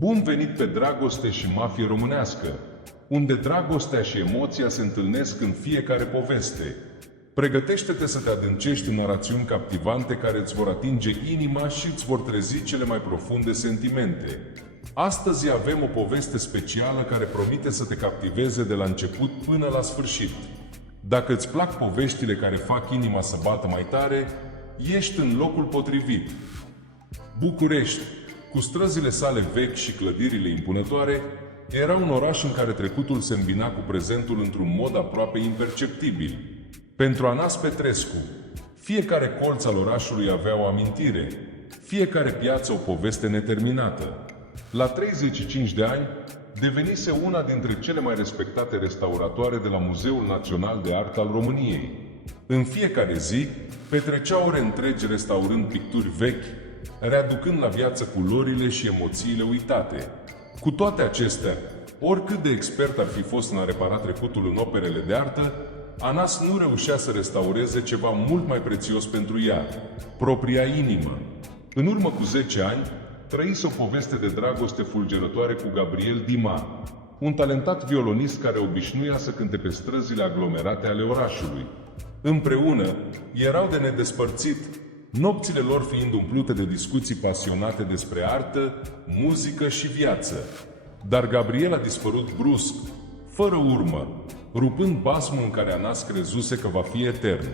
Bun venit pe Dragoste și Mafie Românească, unde dragostea și emoția se întâlnesc în fiecare poveste. Pregătește-te să te adâncești în narațiuni captivante care îți vor atinge inima și îți vor trezi cele mai profunde sentimente. Astăzi avem o poveste specială care promite să te captiveze de la început până la sfârșit. Dacă îți plac poveștile care fac inima să bată mai tare, ești în locul potrivit. București, cu străzile sale vechi și clădirile impunătoare, era un oraș în care trecutul se îmbina cu prezentul într-un mod aproape imperceptibil. Pentru Anas Petrescu, fiecare colț al orașului avea o amintire, fiecare piață o poveste neterminată. La 35 de ani, devenise una dintre cele mai respectate restauratoare de la Muzeul Național de Artă al României. În fiecare zi, petrecea ore întregi restaurând picturi vechi, readucând la viață culorile și emoțiile uitate. Cu toate acestea, oricât de expert ar fi fost în a repara trecutul în operele de artă, Anas nu reușea să restaureze ceva mult mai prețios pentru ea, propria inimă. În urmă cu 10 ani, trăise o poveste de dragoste fulgerătoare cu Gabriel Dima, un talentat violonist care obișnuia să cânte pe străzile aglomerate ale orașului. Împreună, erau de nedespărțit, nopțile lor fiind umplute de discuții pasionate despre artă, muzică și viață. Dar Gabriel a dispărut brusc, fără urmă, rupând basmul în care Anas crezuse că va fi etern.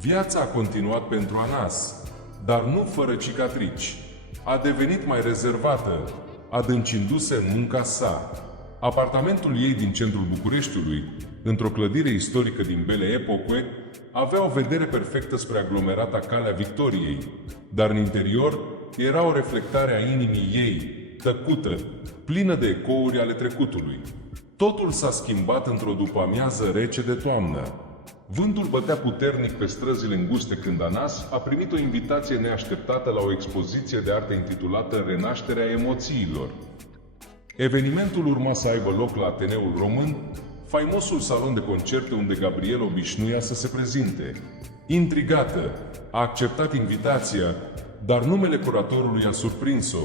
Viața a continuat pentru Anas, dar nu fără cicatrici. A devenit mai rezervată, adâncindu-se în munca sa. Apartamentul ei din centrul Bucureștiului, într-o clădire istorică din Belle Époque, avea o vedere perfectă spre aglomerata Calea Victoriei, dar în interior era o reflectare a inimii ei, tăcută, plină de ecouri ale trecutului. Totul s-a schimbat într-o după-amiază rece de toamnă. Vântul bătea puternic pe străzile înguste când Anas a primit o invitație neașteptată la o expoziție de artă intitulată Renașterea emoțiilor. Evenimentul urma să aibă loc la Ateneul Român, faimosul salon de concerte unde Gabriel obișnuia să se prezinte. Intrigată, a acceptat invitația, dar numele curatorului a surprins-o: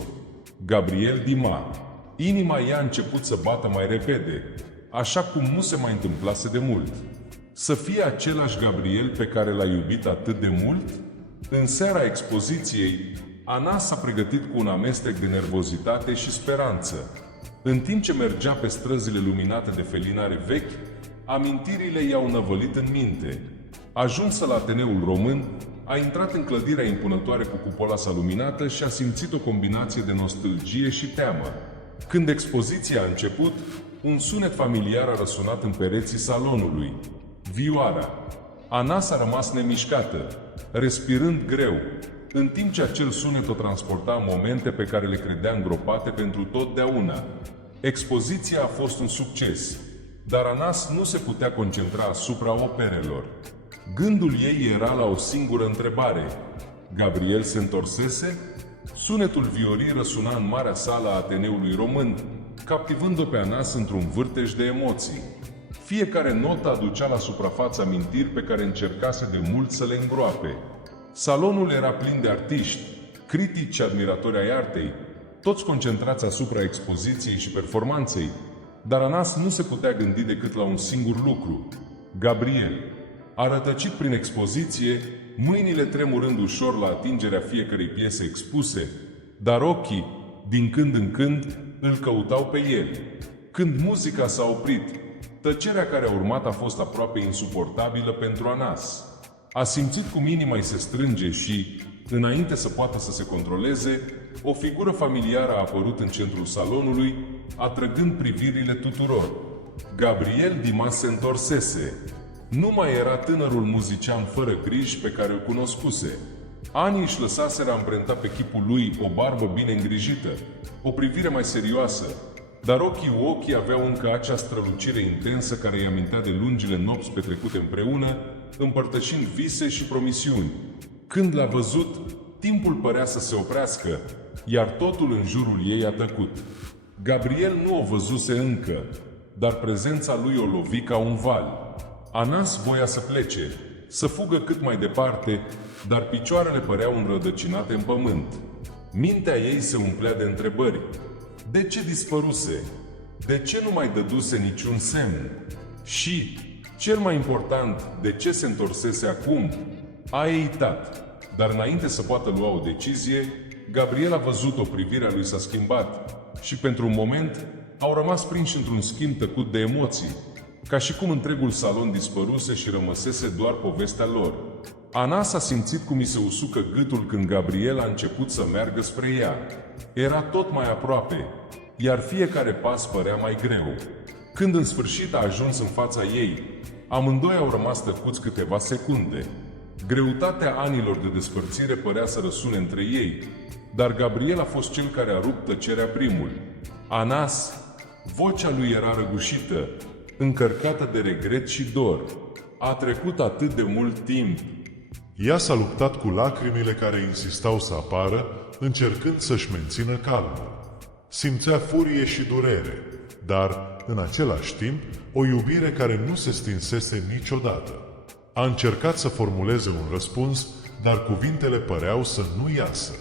Gabriel Dima. Inima ei a început să bată mai repede, așa cum nu se mai întâmplase de mult. Să fie același Gabriel pe care l-a iubit atât de mult? În seara expoziției, Anas s-a pregătit cu un amestec de nervozitate și speranță. În timp ce mergea pe străzile luminate de felinare vechi, amintirile i-au năvălit în minte. Ajunsă la Ateneul Român, a intrat în clădirea impunătoare cu cupola sa luminată și a simțit o combinație de nostalgie și teamă. Când expoziția a început, un sunet familiar a răsunat în pereții salonului: vioara. Anas a rămas nemișcată, respirând greu, în timp ce acel sunet o transporta în momente pe care le credea îngropate pentru totdeauna. Expoziția a fost un succes, dar Anas nu se putea concentra asupra operelor. Gândul ei era la o singură întrebare: Gabriel se întorsese? Sunetul viorii răsuna în marea sală a Ateneului Român, captivând-o pe Anas într-un vârtej de emoții. Fiecare notă aducea la suprafață amintiri pe care încercase de mult să le îngroape. Salonul era plin de artiști, critici și admiratori ai artei, toți concentrați asupra expoziției și performanței, dar Anas nu se putea gândi decât la un singur lucru: Gabriel. A rătăcit prin expoziție, mâinile tremurând ușor la atingerea fiecărei piese expuse, dar ochii, din când în când, îl căutau pe el. Când muzica s-a oprit, tăcerea care a urmat a fost aproape insuportabilă pentru Anas. A simțit cum inima îi se strânge și, înainte să poată să se controleze, o figură familiară a apărut în centrul salonului, atrăgând privirile tuturor. Gabriel Dima se întorsese. Nu mai era tânărul muzician fără griji pe care îl cunoscuse. Anii își lăsaseră amprenta pe chipul lui o barbă bine îngrijită, o privire mai serioasă, dar ochii aveau încă acea strălucire intensă care îi amintea de lungile nopți petrecute împreună, împărtășind vise și promisiuni. Când l-a văzut, timpul părea să se oprească, iar totul în jurul ei a tăcut. Gabriel nu o văzuse încă, dar prezența lui o lovi ca un val. Anas voia să plece, să fugă cât mai departe, dar picioarele păreau înrădăcinate în pământ. Mintea ei se umplea de întrebări. De ce dispăruse? De ce nu mai dăduse niciun semn? Și, cel mai important, de ce se întorsese acum? A eitat, dar înainte să poată lua o decizie, Gabriel a văzut-o, privirea lui s-a schimbat și pentru un moment au rămas prinși într-un schimb tăcut de emoții, ca și cum întregul salon dispăruse și rămăsese doar povestea lor. Anas a simțit cum îi se usucă gâtul când Gabriel a început să meargă spre ea. Era tot mai aproape, iar fiecare pas părea mai greu. Când în sfârșit a ajuns în fața ei, amândoi au rămas tăcuți câteva secunde. Greutatea anilor de despărțire părea să răsune între ei, dar Gabriel a fost cel care a rupt tăcerea primul. Anas, vocea lui era răgușită, încărcată de regret și dor. A trecut atât de mult timp. Ea s-a luptat cu lacrimile care insistau să apară, încercând să-și mențină calmul. Simțea furie și durere, dar, în același timp, o iubire care nu se stinsese niciodată. A încercat să formuleze un răspuns, dar cuvintele păreau să nu iasă.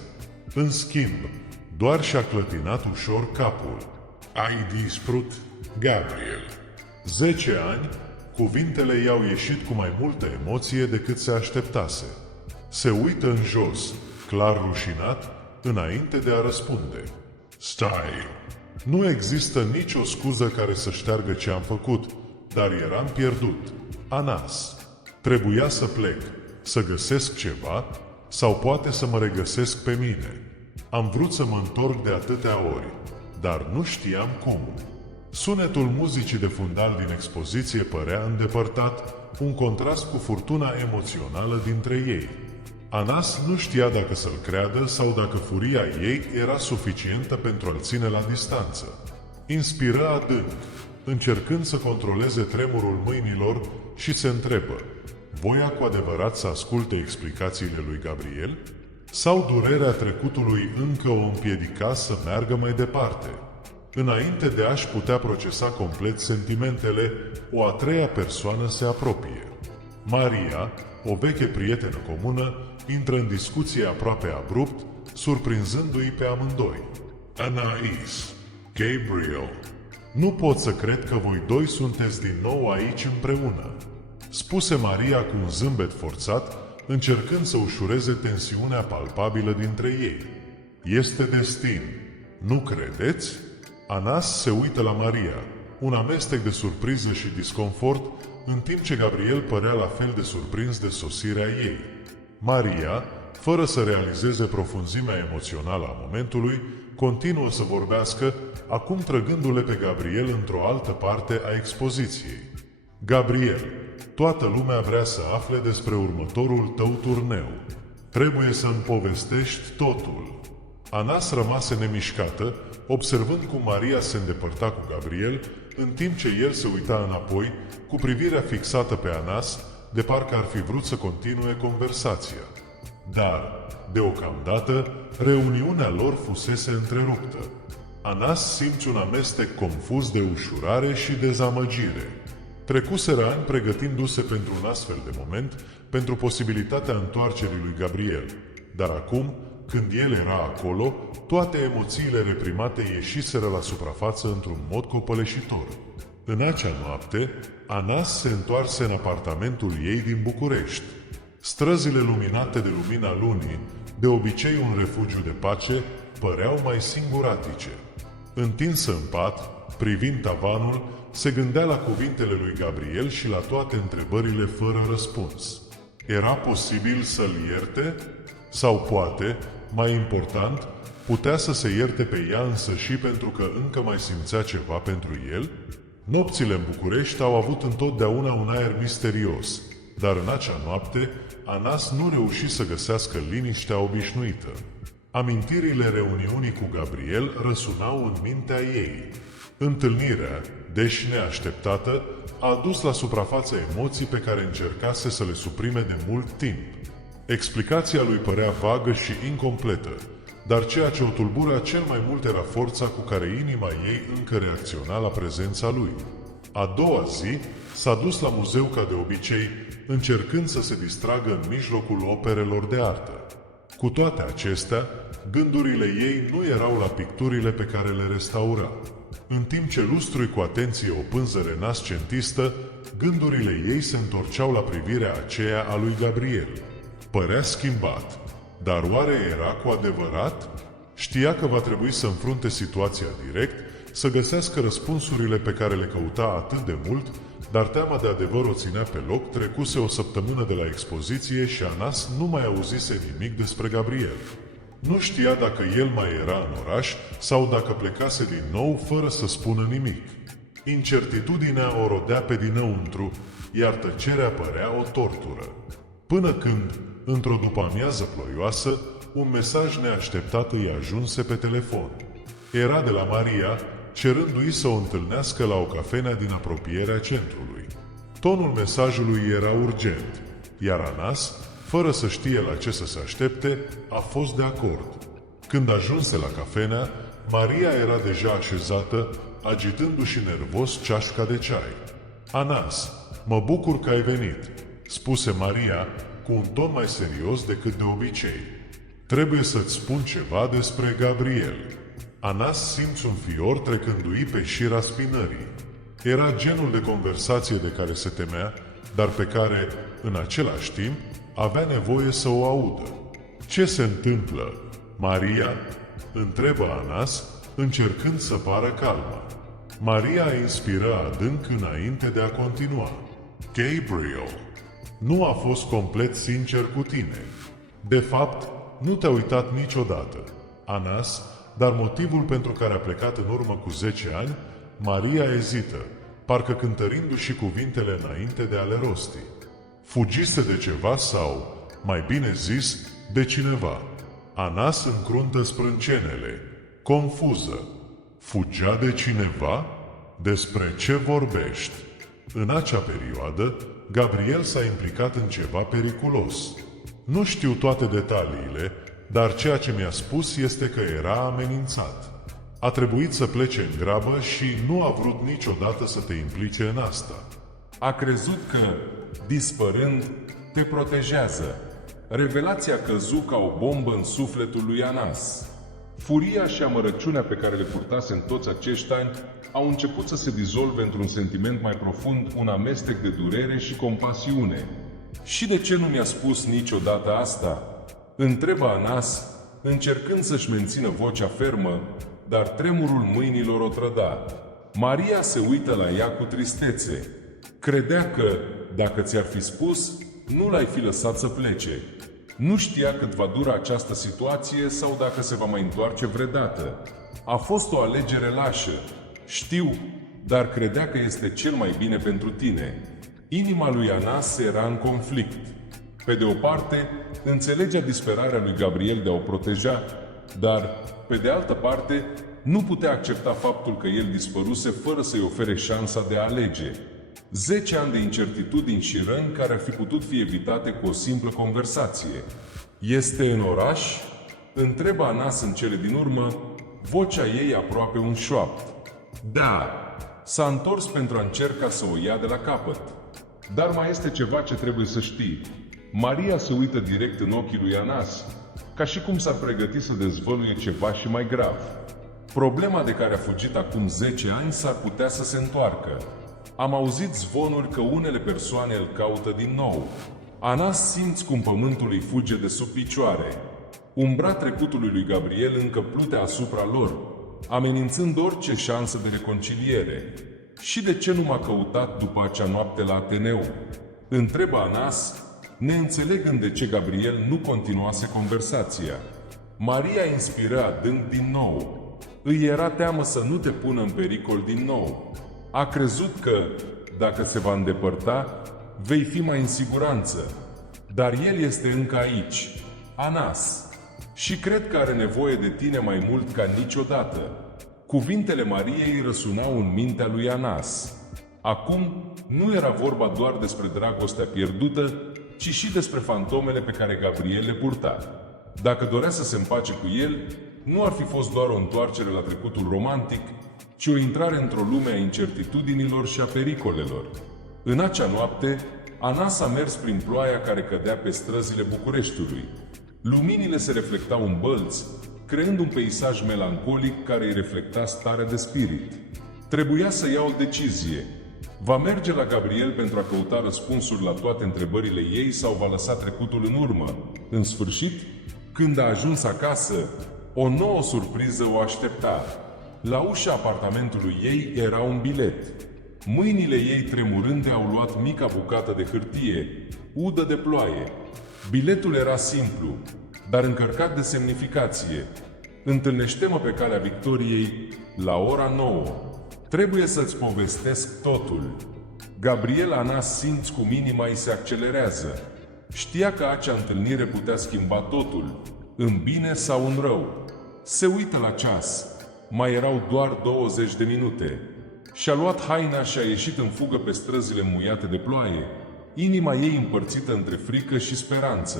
În schimb, doar și-a clătinat ușor capul. Ai dispărut, Gabriel. 10 ani, cuvintele i-au ieșit cu mai multă emoție decât se așteptase. Se uită în jos, clar rușinat, înainte de a răspunde. Stai! Nu există nicio scuză care să șteargă ce am făcut, dar eram pierdut. Anas. Trebuia să plec, să găsesc ceva, sau poate să mă regăsesc pe mine. Am vrut să mă întorc de atâtea ori, dar nu știam cum. Sunetul muzicii de fundal din expoziție părea îndepărtat, un contrast cu furtuna emoțională dintre ei. Anas nu știa dacă să-l creadă sau dacă furia ei era suficientă pentru a-l ține la distanță. Inspiră adânc, încercând să controleze tremurul mâinilor și se întrebă: voia cu adevărat să asculte explicațiile lui Gabriel? Sau durerea trecutului încă o împiedica să meargă mai departe? Înainte de a-și putea procesa complet sentimentele, o a treia persoană se apropie. Maria, o veche prietenă comună, intră în discuție aproape abrupt, surprinzându-i pe amândoi. Anais, Gabriel, nu pot să cred că voi doi sunteți din nou aici împreună, spuse Maria cu un zâmbet forțat, încercând să ușureze tensiunea palpabilă dintre ei. Este destin, nu credeți? Anas se uită la Maria, un amestec de surpriză și disconfort, în timp ce Gabriel părea la fel de surprins de sosirea ei. Maria, fără să realizeze profunzimea emoțională a momentului, continuă să vorbească, acum trăgându-le pe Gabriel într-o altă parte a expoziției. Gabriel, toată lumea vrea să afle despre următorul tău turneu. Trebuie să-mi povestești totul. Anas rămase nemișcată, observând cum Maria se îndepărta cu Gabriel, în timp ce el se uita înapoi, cu privirea fixată pe Anas, de parcă ar fi vrut să continue conversația. Dar, deocamdată, reuniunea lor fusese întreruptă. Anas simți un amestec confuz de ușurare și dezamăgire. Trecuseră ani pregătindu-se pentru un astfel de moment, pentru posibilitatea întoarcerii lui Gabriel. Dar acum, când el era acolo, toate emoțiile reprimate ieșiseră la suprafață într-un mod copăleșitor. În acea noapte, Anas se întoarse în apartamentul ei din București. Străzile luminate de lumina lunii, de obicei un refugiu de pace, păreau mai singuratice. Întinsă în pat, privind tavanul, se gândea la cuvintele lui Gabriel și la toate întrebările fără răspuns. Era posibil să-l ierte? Sau poate, mai important, putea să se ierte pe ea însă și pentru că încă mai simțea ceva pentru el? Nopțile în București au avut întotdeauna un aer misterios, dar în acea noapte, Anas nu reuși să găsească liniștea obișnuită. Amintirile reuniunii cu Gabriel răsunau în mintea ei. Întâlnirea, deși neașteptată, a adus la suprafață emoții pe care încercase să le suprime de mult timp. Explicația lui părea vagă și incompletă, dar ceea ce o tulbura cel mai mult era forța cu care inima ei încă reacționa la prezența lui. A doua zi s-a dus la muzeu ca de obicei, încercând să se distragă în mijlocul operelor de artă. Cu toate acestea, gândurile ei nu erau la picturile pe care le restaura. În timp ce lustrui cu atenție o pânză renascentistă, gândurile ei se întorceau la privirea aceea a lui Gabriel. Părea schimbat, dar oare era cu adevărat? Știa că va trebui să înfrunte situația direct, să găsească răspunsurile pe care le căuta atât de mult, dar teama de adevăr o ținea pe loc. Trecuse o săptămână de la expoziție și Anas nu mai auzise nimic despre Gabriel. Nu știa dacă el mai era în oraș sau dacă plecase din nou fără să spună nimic. Incertitudinea o rodea pe dinăuntru, iar tăcerea părea o tortură. Până când, într-o după-amiază ploioasă, un mesaj neașteptat îi ajunse pe telefon. Era de la Maria, cerându-i să o întâlnească la o cafenea din apropierea centrului. Tonul mesajului era urgent, iar Anas, fără să știe la ce să se aștepte, a fost de acord. Când ajunse la cafenea, Maria era deja așezată, agitându-și nervos ceașca de ceai. "Anas, mă bucur că ai venit," spuse Maria cu un ton mai serios decât de obicei. "Trebuie să-ți spun ceva despre Gabriel." Anas simți un fior trecându-i pe șira spinării. Era genul de conversație de care se temea, dar pe care, în același timp, avea nevoie să o audă. "Ce se întâmplă, Maria?" întrebă Anas, încercând să pară calmă. Maria inspiră adânc înainte de a continua. "Gabriel, nu a fost complet sincer cu tine. De fapt, nu te-a uitat niciodată." Anas, dar motivul pentru care a plecat în urmă cu 10 ani, Maria ezită, parcă cântărindu-și cuvintele înainte de a le rosti. Fugise de ceva sau, mai bine zis, de cineva. Anas încruntă sprâncenele, confuză. Fugea de cineva? Despre ce vorbești? În acea perioadă, Gabriel s-a implicat în ceva periculos. Nu știu toate detaliile, dar ceea ce mi-a spus este că era amenințat. A trebuit să plece în grabă și nu a vrut niciodată să te implice în asta. A crezut că, dispărând, te protejează. Revelația căzu ca o bombă în sufletul lui Anas. Furia și amărăciunea pe care le purtase în toți acești ani au început să se dizolve într-un sentiment mai profund, un amestec de durere și compasiune. "Și de ce nu mi-a spus niciodată asta?" întrebă Anas, încercând să-și mențină vocea fermă, dar tremurul mâinilor o trăda. Maria se uită la ea cu tristețe. Credea că, dacă ți-ar fi spus, nu l-ai fi lăsat să plece. Nu știa cât va dura această situație sau dacă se va mai întoarce vreodată. A fost o alegere lașă, știu, dar credea că este cel mai bine pentru tine. Inima lui Anas era în conflict. Pe de o parte, înțelegea disperarea lui Gabriel de a o proteja, dar, pe de altă parte, nu putea accepta faptul că el dispăruse fără să-i ofere șansa de a alege. 10 ani de incertitudini și răni care ar fi putut fi evitate cu o simplă conversație. "Este în oraș?" întrebă Anas în cele din urmă, vocea ei aproape un șoapt. "Da." S-a întors pentru a încerca să o ia de la capăt. "Dar mai este ceva ce trebuie să știi." Maria se uită direct în ochii lui Anas, ca și cum s-ar pregăti să dezvăluie ceva și mai grav. Problema de care a fugit acum 10 ani s-ar putea să se întoarcă. "Am auzit zvonuri că unele persoane îl caută din nou." Anas simți cum pământul îi fuge de sub picioare. Umbra trecutului lui Gabriel încă plutea asupra lor, amenințând orice șansă de reconciliere. "Și de ce nu m-a căutat după acea noapte la Ateneu?" întrebă Anas, neînțelegând de ce Gabriel nu continuase conversația. Maria inspiră adânc din nou. Îi era teamă să nu te pună în pericol din nou. A crezut că, dacă se va îndepărta, vei fi mai în siguranță. Dar el este încă aici, Anas, și cred că are nevoie de tine mai mult ca niciodată. Cuvintele Mariei răsunau în mintea lui Anas. Acum nu era vorba doar despre dragostea pierdută, ci și despre fantomele pe care Gabriel le purta. Dacă dorea să se împace cu el, nu ar fi fost doar o întoarcere la trecutul romantic, ci o intrare într-o lume a incertitudinilor și a pericolelor. În acea noapte, Anas a mers prin ploaia care cădea pe străzile Bucureștiului. Luminile se reflectau în bălți, creând un peisaj melancolic care îi reflecta starea de spirit. Trebuia să ia o decizie. Va merge la Gabriel pentru a căuta răspunsuri la toate întrebările ei sau va lăsa trecutul în urmă? În sfârșit, când a ajuns acasă, o nouă surpriză o aștepta. La ușa apartamentului ei era un bilet. Mâinile ei tremurânde au luat mica bucată de hârtie, udă de ploaie. Biletul era simplu, dar încărcat de semnificație. Întâlnește-mă pe calea victoriei la ora 9. Trebuie să-ți povestesc totul. Gabriel Anas simți cum inima îi se accelerează. Știa că acea întâlnire putea schimba totul, în bine sau în rău. Se uită la ceas. Mai erau doar 20 de minute. Și-a luat haina și a ieșit în fugă pe străzile muiate de ploaie, inima ei împărțită între frică și speranță.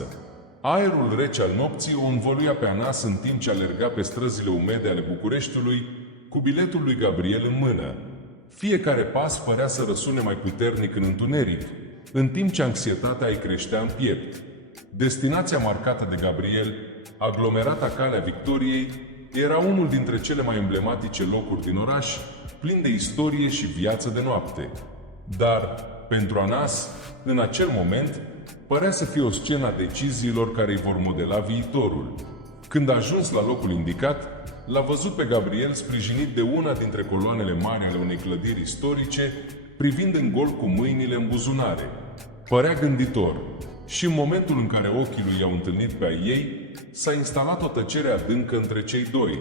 Aerul rece al nopții o învăluia pe Anas în timp ce alerga pe străzile umede ale Bucureștiului, cu biletul lui Gabriel în mână. Fiecare pas părea să răsune mai puternic în întuneric, în timp ce anxietatea îi creștea în piept. Destinația marcată de Gabriel, aglomerata Calea Victoriei, era unul dintre cele mai emblematice locuri din oraș, plin de istorie și viață de noapte. Dar, pentru Anas, în acel moment, părea să fie o scenă a deciziilor care îi vor modela viitorul. Când a ajuns la locul indicat, l-a văzut pe Gabriel sprijinit de una dintre coloanele mari ale unei clădiri istorice, privind în gol cu mâinile în buzunare. Părea gânditor și în momentul în care ochii lui i-au întâlnit pe ai ei, s-a instalat o tăcere adâncă între cei doi.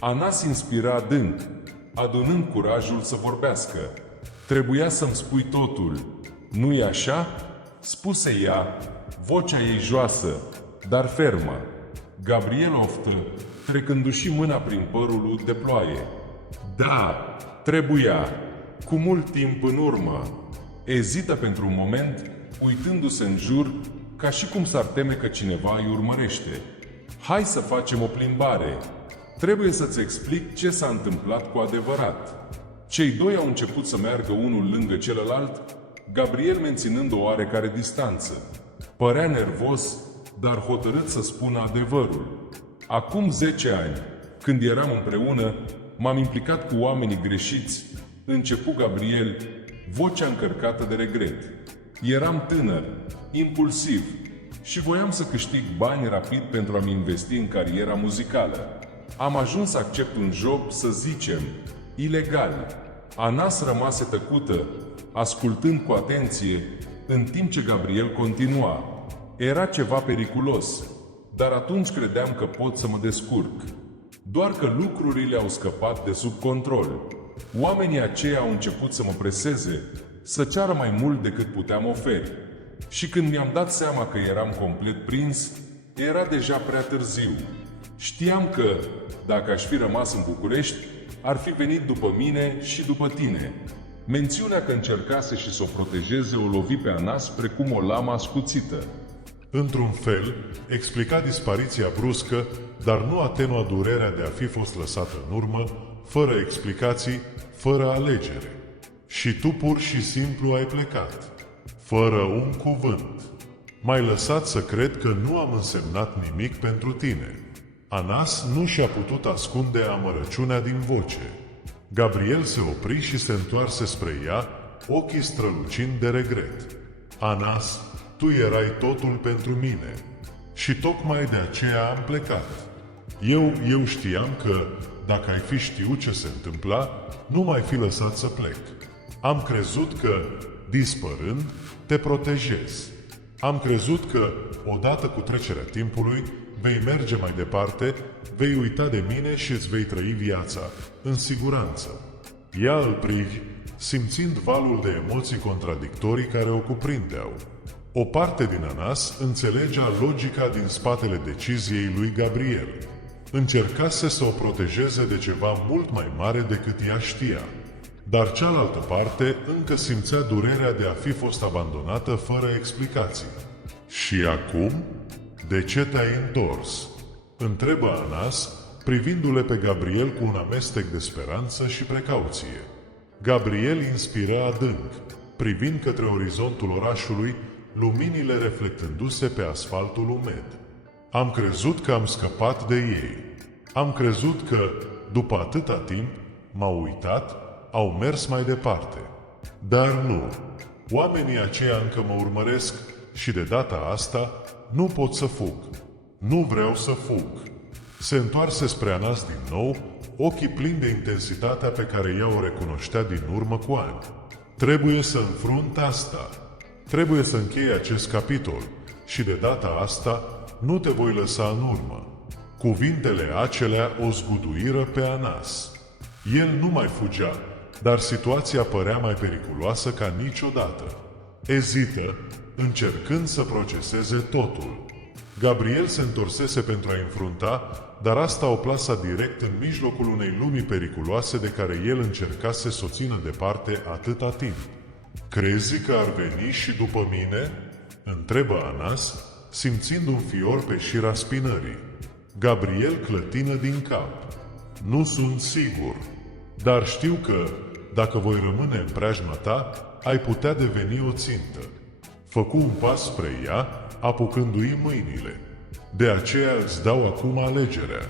Anas inspira adânc, adunând curajul să vorbească. Trebuia să-mi spui totul. Nu-i așa? Spuse ea, vocea ei joasă, dar fermă. Gabriel oftă, trecându-și mâna prin părul ud de ploaie. Da, trebuia. Cu mult timp în urmă. Ezită pentru un moment, uitându-se în jur, ca și cum s-ar teme că cineva îi urmărește. Hai să facem o plimbare. Trebuie să-ți explic ce s-a întâmplat cu adevărat. Cei doi au început să meargă unul lângă celălalt, Gabriel menținând o oarecare distanță. Părea nervos, dar hotărât să spună adevărul. Acum 10 ani, când eram împreună, m-am implicat cu oamenii greșiți, începu Gabriel, vocea încărcată de regret. Eram tânăr, impulsiv și voiam să câștig bani rapid pentru a-mi investi în cariera muzicală. Am ajuns să accept un job, să zicem, ilegal. Anas rămase tăcută, ascultând cu atenție, în timp ce Gabriel continua. Era ceva periculos, dar atunci credeam că pot să mă descurc. Doar că lucrurile au scăpat de sub control. Oamenii aceia au început să mă preseze, să ceară mai mult decât puteam oferi. Și când mi-am dat seama că eram complet prins, era deja prea târziu. Știam că, dacă aș fi rămas în București, ar fi venit după mine și după tine. Mențiunea că încercase și să o protejeze o lovi pe Anas precum o lamă ascuțită. Într-un fel, explica dispariția bruscă, dar nu atenua durerea de a fi fost lăsată în urmă, fără explicații, fără alegere. Și tu pur și simplu ai plecat, fără un cuvânt. M-ai lăsat să cred că nu am însemnat nimic pentru tine. Anas nu și-a putut ascunde amărăciunea din voce. Gabriel se opri și se întoarse spre ea, ochii strălucind de regret. Anas, tu erai totul pentru mine. Și tocmai de aceea am plecat. Eu știam că, dacă ai fi știut ce se întâmpla, nu m-ai fi lăsat să plec. Am crezut că, dispărând, te protejez. Am crezut că, odată cu trecerea timpului, vei merge mai departe, vei uita de mine și îți vei trăi viața, în siguranță. Ea îl privi, simțind valul de emoții contradictorii care o cuprindeau. O parte din Anas înțelegea logica din spatele deciziei lui Gabriel. Încercase să o protejeze de ceva mult mai mare decât ea știa. Dar cealaltă parte încă simțea durerea de a fi fost abandonată fără explicații. Și acum? De ce te-ai întors? Întrebă Anas, privindu-le pe Gabriel cu un amestec de speranță și precauție. Gabriel inspira adânc, privind către orizontul orașului, luminile reflectându-se pe asfaltul umed. Am crezut că am scăpat de ei. Am crezut că, după atâta timp, m-au uitat, au mers mai departe. Dar nu. Oamenii aceia încă mă urmăresc și de data asta nu pot să fug. Nu vreau să fug. Se întoarse spre Anas din nou, ochii plini de intensitatea pe care ea o recunoștea din urmă cu ani. Trebuie să înfrunt asta. Trebuie să închei acest capitol și de data asta nu te voi lăsa în urmă. Cuvintele acelea o zguduiră pe Anas. El nu mai fugea, dar situația părea mai periculoasă ca niciodată. Ezită, încercând să proceseze totul. Gabriel se întorsese pentru a înfrunta, dar asta o plasa direct în mijlocul unei lumii periculoase de care el încercase să o țină departe atâta timp. Crezi că ar veni și după mine? Întrebă Anas, simțind un fior pe șira spinării. Gabriel clătină din cap. Nu sunt sigur, dar știu că, dacă voi rămâne în preajma ta, ai putea deveni o țintă. Făcu un pas spre ea, apucându-i mâinile. De aceea îți dau acum alegerea.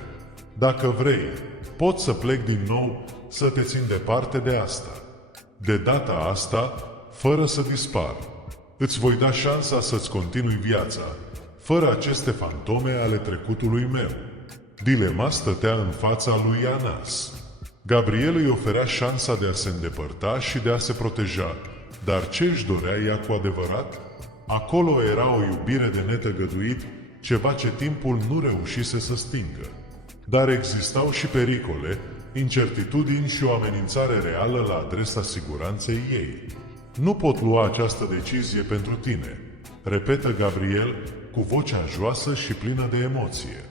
Dacă vrei, pot să plec din nou să te țin departe de asta. De data asta, fără să dispar. Îți voi da șansa să-ți continui viața, fără aceste fantome ale trecutului meu. Dilema stătea în fața lui Anas. Gabriel îi oferea șansa de a se îndepărta și de a se proteja, dar ce își dorea ea cu adevărat? Acolo era o iubire de netăgăduit, ceva ce timpul nu reușise să stingă. Dar existau și pericole, incertitudini și o amenințare reală la adresa siguranței ei. Nu pot lua această decizie pentru tine, repetă Gabriel cu vocea joasă și plină de emoție.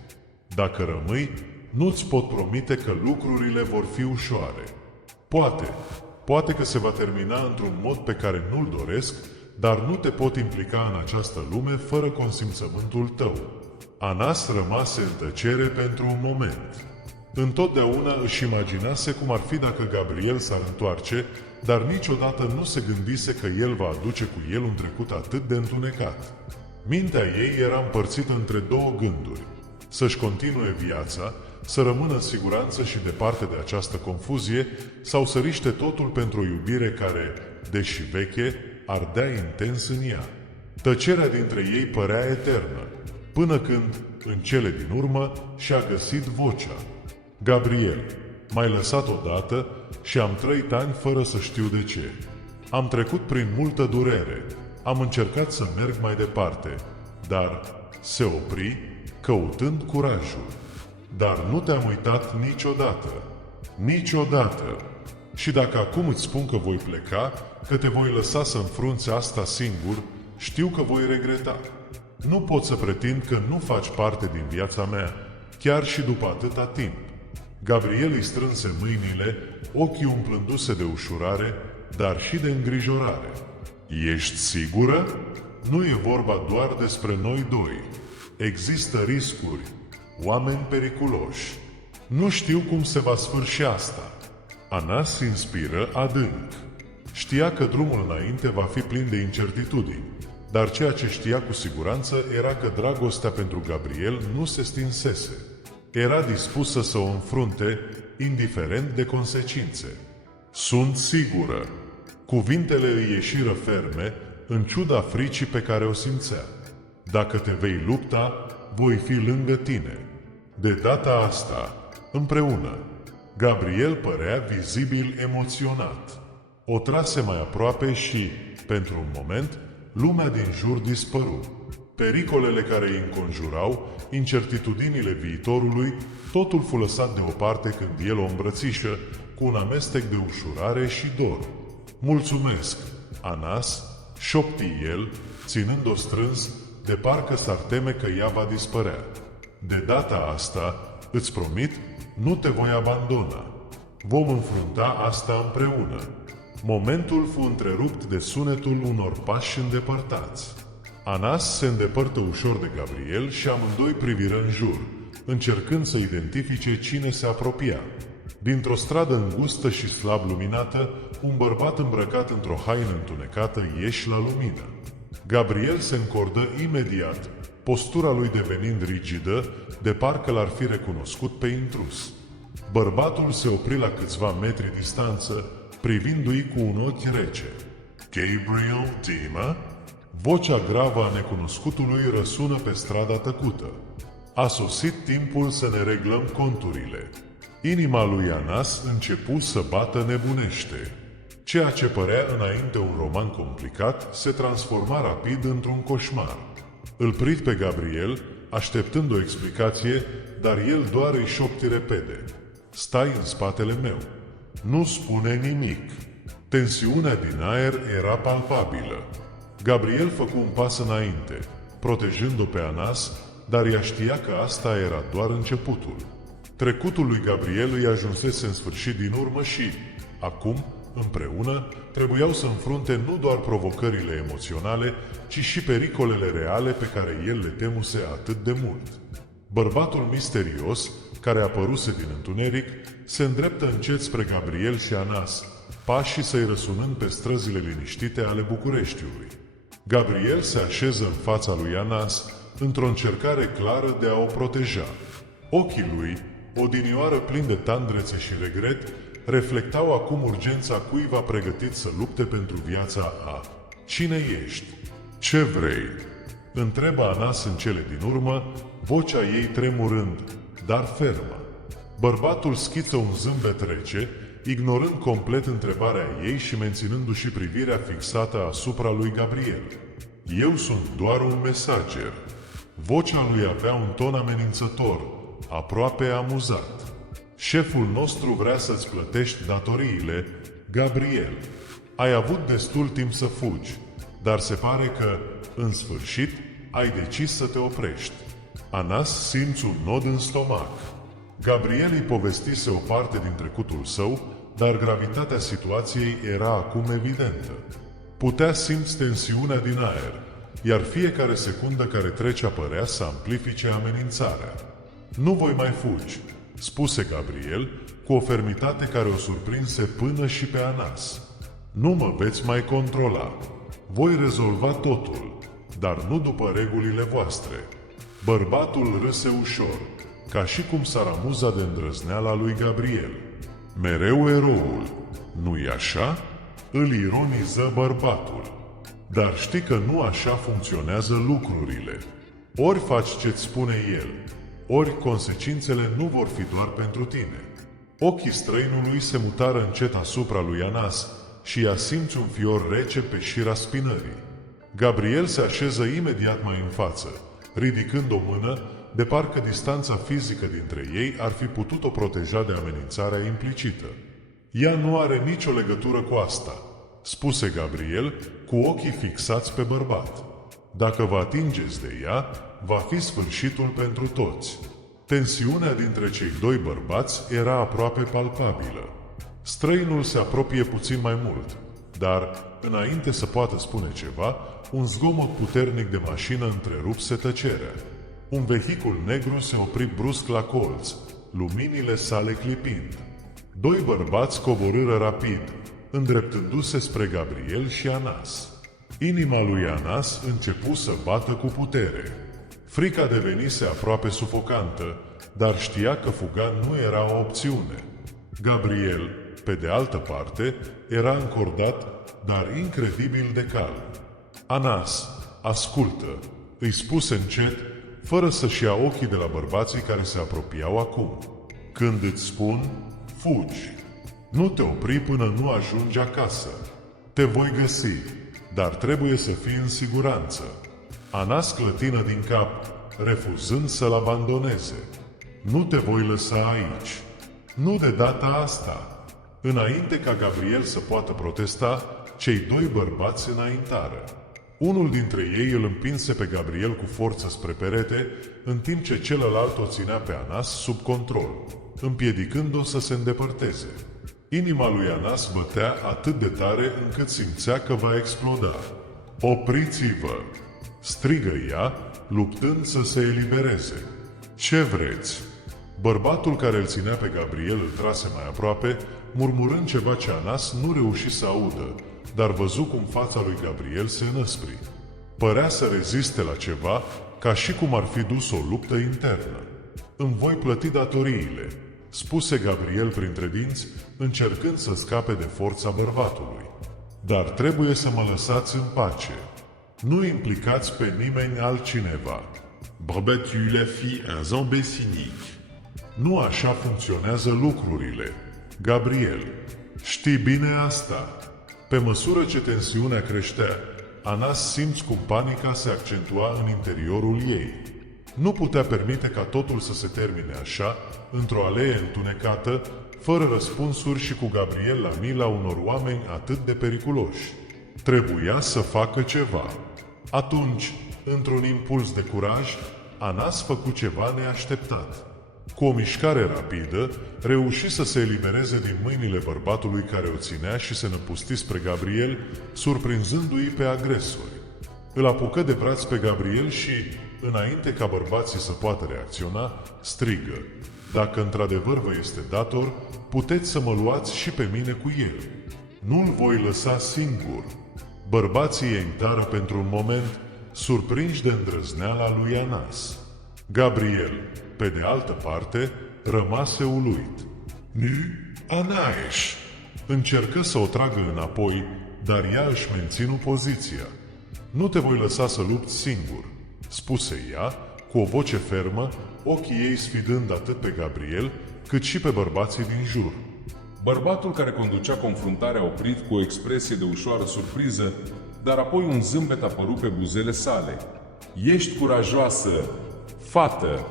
Dacă rămâi, nu-ți pot promite că lucrurile vor fi ușoare. Poate că se va termina într-un mod pe care nu-l doresc, dar nu te pot implica în această lume fără consimțământul tău. Anas rămase în tăcere pentru un moment. Întotdeauna își imaginase cum ar fi dacă Gabriel s-ar întoarce, dar niciodată nu se gândise că el va aduce cu el un trecut atât de întunecat. Mintea ei era împărțită între două gânduri: să-și continue viața, să rămână în siguranță și departe de această confuzie, sau să riște totul pentru o iubire care, deși veche, ardea intens în ea. Tăcerea dintre ei părea eternă, până când, în cele din urmă, și-a găsit vocea. Gabriel, m-ai lăsat odată și am trăit ani fără să știu de ce. Am trecut prin multă durere, am încercat să merg mai departe, dar se opri, căutând curajul. Dar nu te-am uitat niciodată. Niciodată. Și dacă acum îți spun că voi pleca, că te voi lăsa să înfrunți asta singur, știu că voi regreta. Nu pot să pretind că nu faci parte din viața mea, chiar și după atâta timp. Gabriel îi strânse mâinile, ochii umplându-se de ușurare, dar și de îngrijorare. Ești sigură? Nu e vorba doar despre noi doi. Există riscuri, oameni periculoși. Nu știu cum se va sfârși asta. Anas inspiră adânc. Știa că drumul înainte va fi plin de incertitudini, dar ceea ce știa cu siguranță era că dragostea pentru Gabriel nu se stinsese. Era dispusă să o înfrunte, indiferent de consecințe. Sunt sigură. Cuvintele îi ieșiră ferme, în ciuda fricii pe care o simțea. Dacă te vei lupta, voi fi lângă tine. De data asta, împreună. Gabriel părea vizibil emoționat. O trase mai aproape și, pentru un moment, lumea din jur dispăru. Pericolele care îi înconjurau, incertitudinile viitorului, totul fu lăsat deoparte când el o îmbrățișă, cu un amestec de ușurare și dor. Mulțumesc, Anas, șopti el, ținând-o strâns, de parcă s-ar teme că ea va dispărea. De data asta, îți promit, nu te voi abandona. Vom înfrunta asta împreună. Momentul fu întrerupt de sunetul unor pași îndepărtați. Anas se îndepărtă ușor de Gabriel și amândoi priviră în jur, încercând să identifice cine se apropia. Dintr-o stradă îngustă și slab luminată, un bărbat îmbrăcat într-o haină întunecată ieși la lumină. Gabriel se încordă imediat, postura lui devenind rigidă, de parcă l-ar fi recunoscut pe intrus. Bărbatul se opri la câțiva metri distanță, privindu-i cu un ochi rece. Gabriel Dima? Vocea gravă a necunoscutului răsună pe strada tăcută. A sosit timpul să ne reglăm conturile. Inima lui Anas începu să bată nebunește. Ceea ce părea înainte un roman complicat se transforma rapid într-un coșmar. Îl prind pe Gabriel, așteptând o explicație, dar el doar îi șopti repede. Stai în spatele meu. Nu spune nimic. Tensiunea din aer era palpabilă. Gabriel făcu un pas înainte, protejând-o pe Anas, dar ea știa că asta era doar începutul. Trecutul lui Gabriel îi ajunsese în sfârșit din urmă și, acum, împreună, trebuiau să înfrunte nu doar provocările emoționale, ci și pericolele reale pe care el le temuse atât de mult. Bărbatul misterios, care apăruse din întuneric, se îndreptă încet spre Gabriel și Anas, pașii să-i răsunând pe străzile liniștite ale Bucureștiului. Gabriel se așeză în fața lui Anas, într-o încercare clară de a o proteja. Ochii lui, odinioară plini de tandrețe și regret, reflectau acum urgența cuiva pregătit să lupte pentru viața a. Cine ești? Ce vrei? Întrebă Anas în cele din urmă, vocea ei tremurând, dar fermă. Bărbatul schiță un zâmbet rece, ignorând complet întrebarea ei și menținându-și privirea fixată asupra lui Gabriel. Eu sunt doar un mesager. Vocea lui avea un ton amenințător, aproape amuzat. Șeful nostru vrea să-ți plătești datoriile, Gabriel. Ai avut destul timp să fugi, dar se pare că, în sfârșit, ai decis să te oprești. Anas simți un nod în stomac. Gabriel îi povestise o parte din trecutul său, dar gravitatea situației era acum evidentă. Putea simți tensiunea din aer, iar fiecare secundă care trecea părea să amplifice amenințarea. Nu voi mai fugi, spuse Gabriel, cu o fermitate care o surprinse până și pe Anas. Nu mă veți mai controla. Voi rezolva totul, dar nu după regulile voastre. Bărbatul râse ușor, ca și cum s-ar amuza de îndrăzneala lui Gabriel. Mereu eroul, nu-i așa? Îl ironiză bărbatul. Dar știi că nu așa funcționează lucrurile. Ori faci ce-ți spune el, ori consecințele nu vor fi doar pentru tine. Ochii străinului se mutară încet asupra lui Anas și ea simți un fior rece pe șira spinării. Gabriel se așeză imediat mai în față, ridicând o mână, de parcă distanța fizică dintre ei ar fi putut o proteja de amenințarea implicită. Ea nu are nicio legătură cu asta, spuse Gabriel, cu ochii fixați pe bărbat. Dacă vă atingeți de ea, va fi sfârșitul pentru toți. Tensiunea dintre cei doi bărbați era aproape palpabilă. Străinul se apropie puțin mai mult, dar, înainte să poată spune ceva, un zgomot puternic de mașină întrerupse tăcerea. Un vehicul negru se opri brusc la colț, luminile sale clipind. Doi bărbați coborâră rapid, îndreptându-se spre Gabriel și Anas. Inima lui Anas începu să bată cu putere. Frica devenise aproape sufocantă, dar știa că fuga nu era o opțiune. Gabriel, pe de altă parte, era încordat, dar incredibil de calm. Anas, ascultă, îi spuse încet, fără să-și ia ochii de la bărbații care se apropiau acum. Când îți spun, fugi. Nu te opri până nu ajungi acasă. Te voi găsi, dar trebuie să fii în siguranță. Anas clătină din cap, refuzând să-l abandoneze. Nu te voi lăsa aici. Nu de data asta. Înainte ca Gabriel să poată protesta, cei doi bărbați înaintară. Unul dintre ei îl împinse pe Gabriel cu forță spre perete, în timp ce celălalt o ținea pe Anas sub control, împiedicând-o să se îndepărteze. Inima lui Anas bătea atât de tare încât simțea că va exploda. Opriți-vă! Strigă ea, luptând să se elibereze. Ce vreți? Bărbatul care îl ținea pe Gabriel îl trase mai aproape, murmurând ceva ce Anas nu reuși să audă, dar văzu cum fața lui Gabriel se înăspri. Părea să reziste la ceva, ca și cum ar fi dus o luptă internă. Îmi voi plăti datoriile, spuse Gabriel printre dinți, încercând să scape de forța bărbatului. Dar trebuie să mă lăsați în pace. Nu implicați pe nimeni altcineva. Barbattu la fit un zambet cynique. Nu așa funcționează lucrurile. Gabriel, știi bine asta. Pe măsură ce tensiunea creștea, Anas simți cum panica se accentua în interiorul ei. Nu putea permite ca totul să se termine așa, într-o alee întunecată, fără răspunsuri și cu Gabriel la mila unor oameni atât de periculoși. Trebuia să facă ceva. Atunci, într-un impuls de curaj, Anas făcu ceva neașteptat. Cu o mișcare rapidă, reuși să se elibereze din mâinile bărbatului care o ținea și se năpusti spre Gabriel, surprinzându-i pe agresori. Îl apucă de braț pe Gabriel și, înainte ca bărbații să poată reacționa, strigă: "Dacă într-adevăr vă este dator, puteți să mă luați și pe mine cu el. Nu-l voi lăsa singur." Bărbații îi intrară pentru un moment, surprinși de îndrăzneala lui Anas. Gabriel, pe de altă parte, rămase uluit. "Nu, Anaeș!" Încercă să o tragă înapoi, dar ea își menținu poziția. "Nu te voi lăsa să lupți singur," spuse ea, cu o voce fermă, ochii ei sfidând atât pe Gabriel, cât și pe bărbații din jur. Bărbatul care conducea confruntarea a oprit cu o expresie de ușoară surpriză, dar apoi un zâmbet a apărut pe buzele sale. "Ești curajoasă, fată!"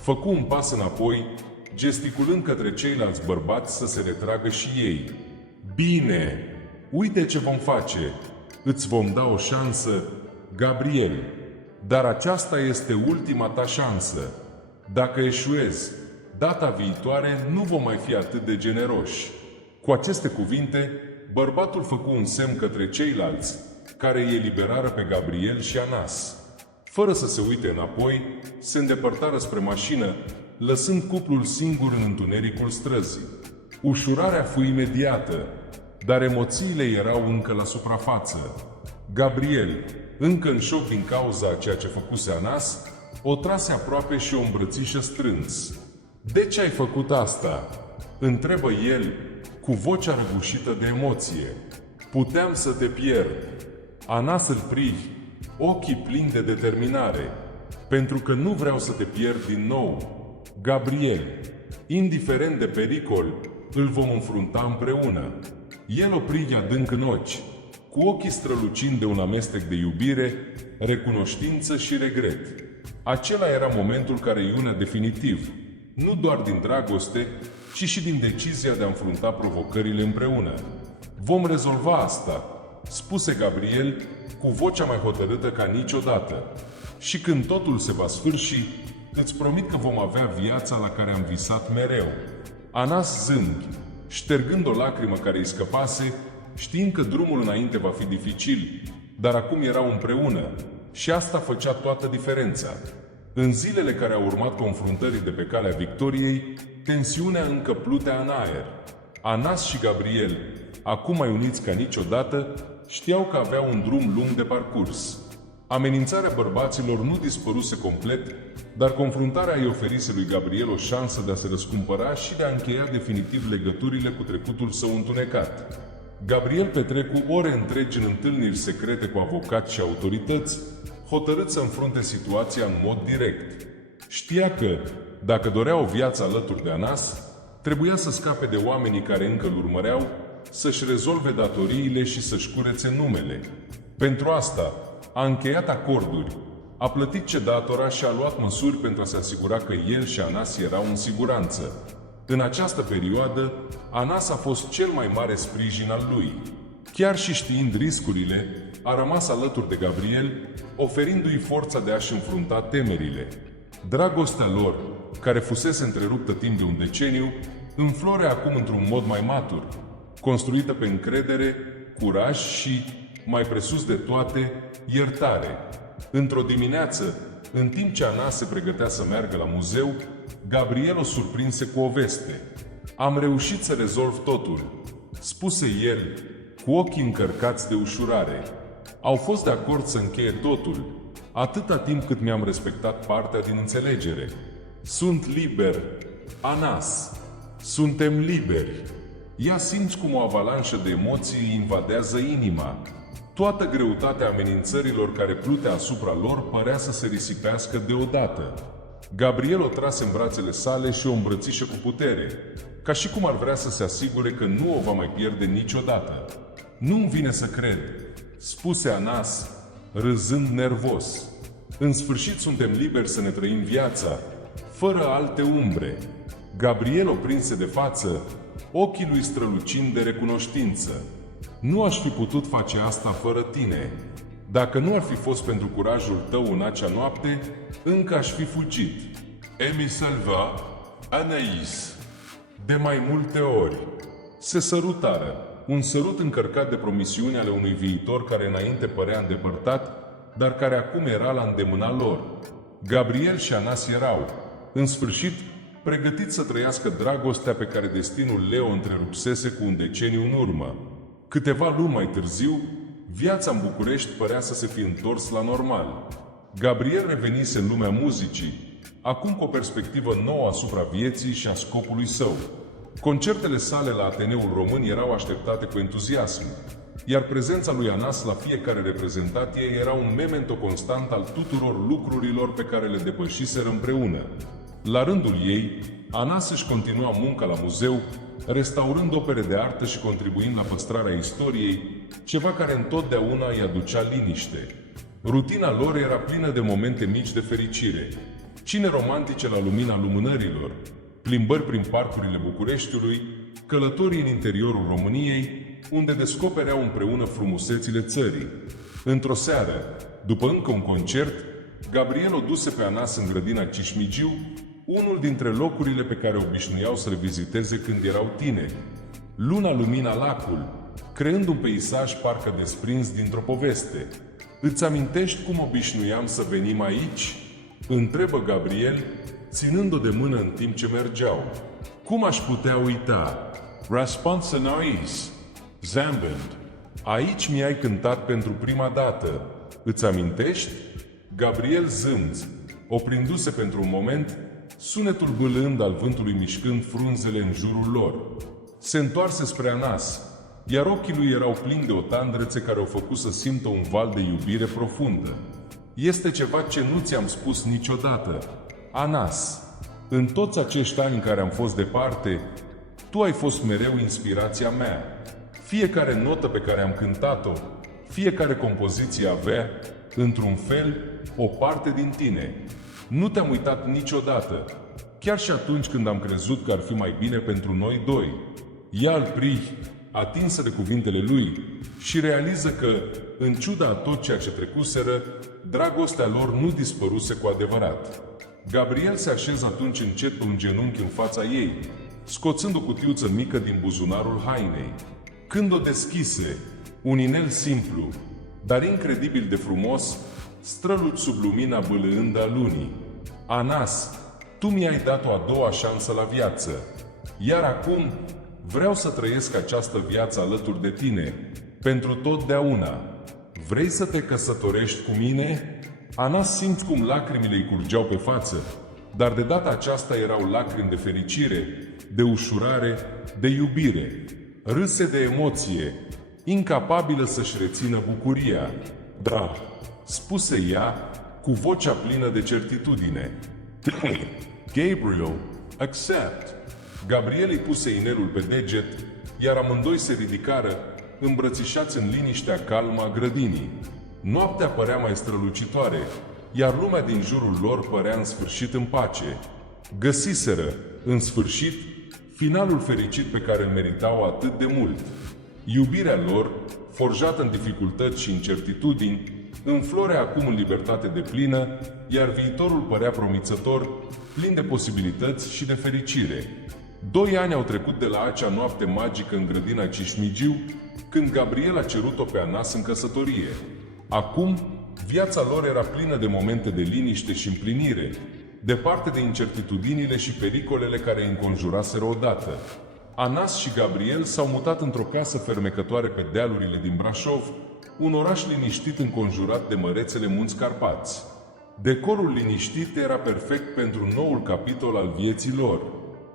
Făcu un pas înapoi, gesticulând către ceilalți bărbați să se retragă și ei. "Bine! Uite ce vom face! Îți vom da o șansă, Gabriel! Dar aceasta este ultima ta șansă. Dacă eșuezi, data viitoare nu vom mai fi atât de generoși." Cu aceste cuvinte, bărbatul făcu un semn către ceilalți, care îi eliberară pe Gabriel și Anas. Fără să se uite înapoi, se îndepărtară spre mașină, lăsând cuplul singur în întunericul străzii. Ușurarea fu imediată, dar emoțiile erau încă la suprafață. Gabriel, încă în șoc din cauza a ceea ce făcuse Anas, o trase aproape și o îmbrățișă strâns. "De ce ai făcut asta?" întrebă el, cu vocea răgușită de emoție. "Puteam să te pierd." Anas îl privi, ochii plini de determinare. "Pentru că nu vreau să te pierd din nou. Gabriel, indiferent de pericol, îl vom înfrunta împreună." El o privi adânc în ochi, cu ochii strălucind de un amestec de iubire, recunoștință și regret. Acela era momentul care îi unea definitiv, nu doar din dragoste, ci și din decizia de a înfrunta provocările împreună. "Vom rezolva asta," spuse Gabriel, cu vocea mai hotărâtă ca niciodată. "Și când totul se va sfârși, îți promit că vom avea viața la care am visat mereu." Anas zâmbi, ștergând o lacrimă care îi scăpase, știind că drumul înainte va fi dificil, dar acum erau împreună și asta făcea toată diferența. În zilele care au urmat confruntării de pe calea victoriei, tensiunea încă plutea în aer. Anas și Gabriel, acum mai uniți ca niciodată, știau că aveau un drum lung de parcurs. Amenințarea bărbaților nu dispăruse complet, dar confruntarea îi oferise lui Gabriel o șansă de a se răscumpăra și de a încheia definitiv legăturile cu trecutul său întunecat. Gabriel petrecu ore întregi în întâlniri secrete cu avocați și autorități, hotărât să înfrunte situația în mod direct. Știa că, dacă dorea o viață alături de Anas, trebuia să scape de oamenii care încă îl urmăreau, să-și rezolve datoriile și să-și curețe numele. Pentru asta, a încheiat acorduri, a plătit ce datora și a luat măsuri pentru a se asigura că el și Anas erau în siguranță. În această perioadă, Anas a fost cel mai mare sprijin al lui. Chiar și știind riscurile, a rămas alături de Gabriel, oferindu-i forța de a-și înfrunta temerile. Dragostea lor, care fusese întreruptă timp de un deceniu, înflorea acum într-un mod mai matur, construită pe încredere, curaj și, mai presus de toate, iertare. Într-o dimineață, în timp ce Anas se pregătea să meargă la muzeu, Gabriel o surprinse cu o veste. "Am reușit să rezolv totul," spuse el, cu ochii încărcați de ușurare. "Au fost de acord să încheie totul. atâta timp cât mi-am respectat partea din înțelegere. Sunt liber, Anas. Suntem liberi. Ia simți cum o avalanșă de emoții îi invadează inima. Toată greutatea amenințărilor care plutea asupra lor părea să se risipească deodată. Gabriel o trase în brațele sale și o îmbrățișă cu putere, ca și cum ar vrea să se asigure că nu o va mai pierde niciodată. Nu-mi vine să cred, spuse Anas, râzând nervos. În sfârșit suntem liberi să ne trăim viața, fără alte umbre. Gabriel o prinse de față, ochii lui strălucind de recunoștință. Nu aș fi putut face asta fără tine. Dacă nu ar fi fost pentru curajul tău în acea noapte, încă aș fi fugit. Et me salva, Anaïs. De mai multe ori. Se sărutară, un sărut încărcat de promisiuni ale unui viitor care înainte părea îndepărtat, dar care acum era la îndemâna lor. Gabriel și Anas erau, în sfârșit, pregătiți să trăiască dragostea pe care destinul le o întrerupsese cu un deceniu în urmă. Câteva luni mai târziu, viața în București părea să se fi întors la normal. Gabriel revenise în lumea muzicii, acum cu o perspectivă nouă asupra vieții și a scopului său. Concertele sale la Ateneul Român erau așteptate cu entuziasm, iar prezența lui Anas la fiecare reprezentat ei era un memento constant al tuturor lucrurilor pe care le depășiseră împreună. La rândul ei, Anas își continua munca la muzeu, restaurând opere de artă și contribuind la păstrarea istoriei, ceva care întotdeauna îi aducea liniște. Rutina lor era plină de momente mici de fericire, cine romantice la lumina lumânărilor, plimbări prin parcurile Bucureștiului, călătorii în interiorul României, unde descopereau împreună frumusețile țării. Într-o seară, după încă un concert, Gabriel o duse pe Anas în grădina Cismigiu, unul dintre locurile pe care obișnuiau să le viziteze când erau tineri. Luna lumina lacul, creând un peisaj parcă desprins dintr-o poveste. Îți amintești cum obișnuiam să venim aici? Întrebă Gabriel, ținând-o de mână în timp ce mergeau. Cum aș putea uita? Răspunse Anaïs, zâmbând. Aici mi-ai cântat pentru prima dată. Îți amintești? Gabriel zâmbă, oprindu-se pentru un moment, sunetul bâlând al vântului mișcând frunzele în jurul lor. Se întoarse spre Anas, iar ochii lui erau plini de o tandrețe care o făcu să simtă un val de iubire profundă. Este ceva ce nu ți-am spus niciodată. Anas, în toți acești ani în care am fost departe, tu ai fost mereu inspirația mea. Fiecare notă pe care am cântat-o, fiecare compoziție avea, într-un fel, o parte din tine. Nu te-am uitat niciodată, chiar și atunci când am crezut că ar fi mai bine pentru noi doi. Ea îl pri, atinsă de cuvintele lui, și realiză că, în ciuda a tot ceea ce trecuseră, dragostea lor nu dispăruse cu adevărat. Gabriel se așeză atunci încet pe un genunchi în fața ei, scoțând o cutiuță mică din buzunarul hainei. Când o deschise, un inel simplu, dar incredibil de frumos, străluci sub lumina bâlâândă a lunii. Anas, tu mi-ai dat o a doua șansă la viață, iar acum vreau să trăiesc această viață alături de tine, pentru totdeauna. Vrei să te căsătorești cu mine? Anas simți cum lacrimile îi curgeau pe față, dar de data aceasta erau lacrimi de fericire, de ușurare, de iubire. Râse de emoție, incapabilă să-și rețină bucuria. Da, spuse ea, cu vocea plină de certitudine. Gabriel, accept. Gabriel îi puse inelul pe deget, iar amândoi se ridicară, îmbrățișați în liniștea calmă a grădinii. Noaptea părea mai strălucitoare, iar lumea din jurul lor părea în sfârșit în pace. Găsiseră, în sfârșit, finalul fericit pe care îl meritau atât de mult. Iubirea lor, forjată în dificultăți și incertitudini, înflorea acum în libertate deplină, iar viitorul părea promițător, plin de posibilități și de fericire. 2 ani au trecut de la acea noapte magică în grădina Cismigiu, când Gabriel a cerut-o pe Anas în căsătorie. Acum, viața lor era plină de momente de liniște și împlinire, departe de incertitudinile și pericolele care îi înconjuraseră odată. Anas și Gabriel s-au mutat într-o casă fermecătoare pe dealurile din Brașov, un oraș liniștit înconjurat de mărețele munți Carpați. Decorul liniștit era perfect pentru noul capitol al vieții lor.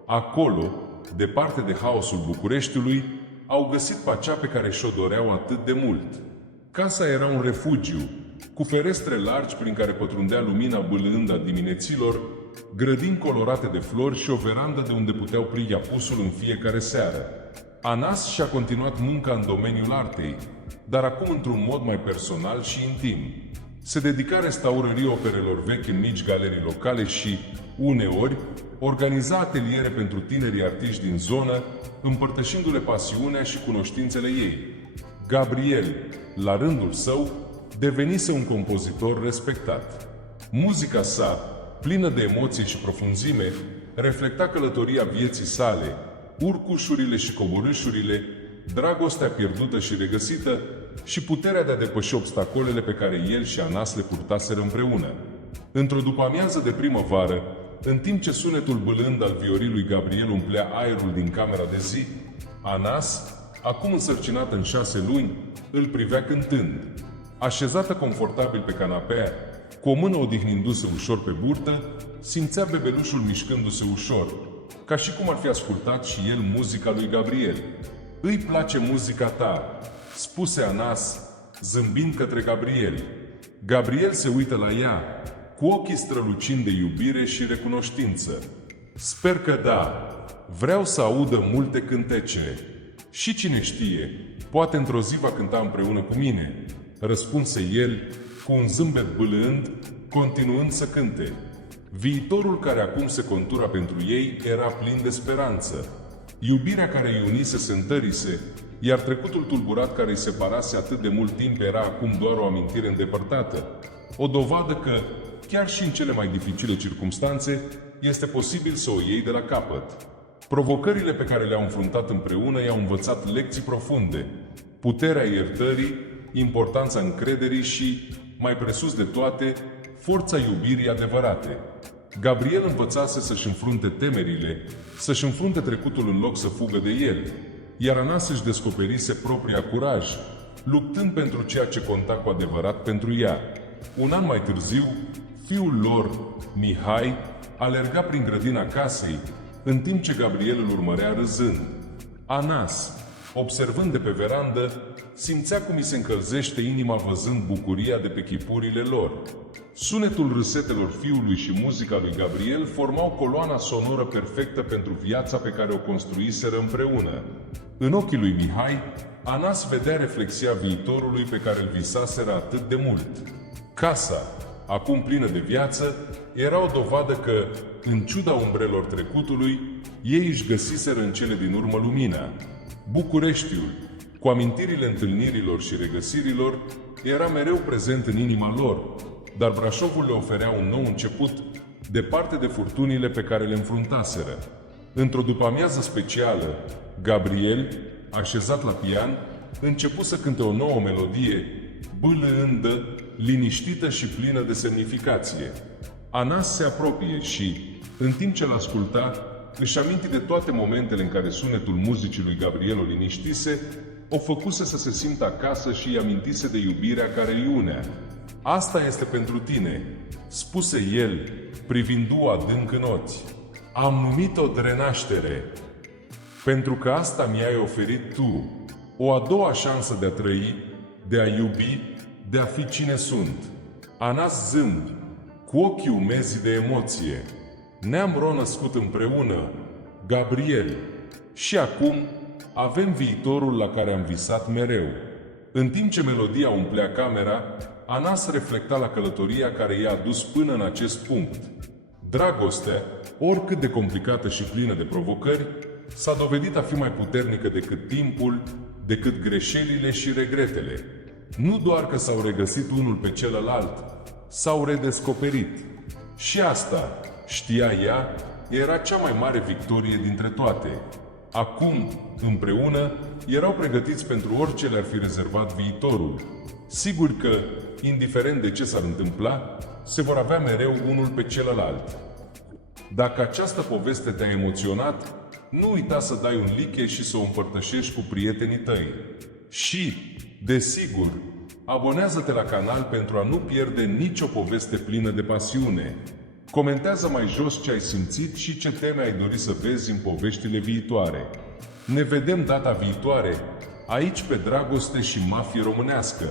Acolo, departe de haosul Bucureștiului, au găsit pacea pe care și-o doreau atât de mult. Casa era un refugiu, cu ferestre largi prin care pătrundea lumina bâlând a dimineților, grădini colorate de flori și o verandă de unde puteau pli apusul în fiecare seară. Anas și-a continuat munca în domeniul artei, dar acum într-un mod mai personal și intim. Se dedica restaurării operelor vechi în mici galerii locale și, uneori, organiza ateliere pentru tinerii artiști din zonă, împărtășindu-le pasiunea și cunoștințele ei. Gabriel, la rândul său, devenise un compozitor respectat. Muzica sa, plină de emoție și profunzime, reflecta călătoria vieții sale, urcușurile și coborâșurile, dragostea pierdută și regăsită și puterea de a depăși obstacolele pe care el și Anas le purtaseră împreună. Într-o după-amiază de primăvară, în timp ce sunetul bâlând al viorilului Gabriel umplea aerul din camera de zi, Anas, acum însărcinată în 6 luni, îl privea cântând. Așezată confortabil pe canapea, cu o mână odihnindu-se ușor pe burtă, simțea bebelușul mișcându-se ușor, ca și cum ar fi ascultat și el muzica lui Gabriel. "Îi place muzica ta," spuse Anas, zâmbind către Gabriel. Gabriel se uită la ea, cu ochii strălucind de iubire și recunoștință. "Sper că da. Vreau să audă multe cântece. Și cine știe, poate într-o zi va cânta împreună cu mine," răspunse el, cu un zâmbet bâlând, continuând să cânte. Viitorul care acum se contura pentru ei era plin de speranță. Iubirea care îi unise se întărise, iar trecutul tulburat care îi separase atât de mult timp era acum doar o amintire îndepărtată. O dovadă că, chiar și în cele mai dificile circumstanțe, este posibil să o iei de la capăt. Provocările pe care le-au înfruntat împreună i-au învățat lecții profunde. Puterea iertării, importanța încrederii și, mai presus de toate, forța iubirii adevărate. Gabriel învățase să-și înfrunte temerile, să-și înfrunte trecutul în loc să fugă de el, iar Anas își descoperise propria curaj, luptând pentru ceea ce conta cu adevărat pentru ea. Un an mai târziu, fiul lor, Mihai, alerga prin grădina casei, în timp ce Gabriel îl urmărea râzând. Anas, observând de pe verandă, simțea cum îi se încălzește inima văzând bucuria de pe chipurile lor. Sunetul râsetelor fiului și muzica lui Gabriel formau coloana sonoră perfectă pentru viața pe care o construiseră împreună. În ochii lui Mihai, Anas vedea reflexia viitorului pe care îl visaseră atât de mult. Casa, acum plină de viață, era o dovadă că, în ciuda umbrelor trecutului, ei își găsiseră în cele din urmă lumina. Bucureștiul, cu amintirile întâlnirilor și regăsirilor, era mereu prezent în inima lor, dar Brașovul le oferea un nou început, departe de furtunile pe care le înfruntaseră. Într-o după-amiază specială, Gabriel, așezat la pian, începu să cânte o nouă melodie, bâlândă, liniștită și plină de semnificație. Anas se apropie și, în timp ce l-asculta, își aminti de toate momentele în care sunetul muzicii lui Gabriel o liniștise, o făcuse să se simtă acasă și îi amintise de iubirea care îi unea. "Asta este pentru tine," spuse el, privind-o adânc în ochi. "Am numit-o drenaștere, pentru că asta mi-ai oferit tu, o a doua șansă de a trăi, de a iubi, de a fi cine sunt." Anas zâmb, cu ochii umezi de emoție. "Ne-am ronăscut împreună, Gabriel, și acum avem viitorul la care am visat mereu." În timp ce melodia umplea camera, Anas reflecta la călătoria care i-a adus până în acest punct. Dragostea, oricât de complicată și plină de provocări, s-a dovedit a fi mai puternică decât timpul, decât greșelile și regretele. Nu doar că s-au regăsit unul pe celălalt, s-au redescoperit. Și asta, știa ea, era cea mai mare victorie dintre toate. Acum, împreună, erau pregătiți pentru orice le-ar fi rezervat viitorul. Sigur că, indiferent de ce s-ar întâmpla, se vor avea mereu unul pe celălalt. Dacă această poveste te-a emoționat, Nu uita să dai un like și să o împărtășești cu prietenii tăi. Și, desigur, abonează-te la canal pentru a nu pierde nicio poveste plină de pasiune. Comentează mai jos ce ai simțit și ce teme ai dori să vezi în poveștile viitoare. Ne vedem data viitoare, aici pe Dragoste și Mafie Românească.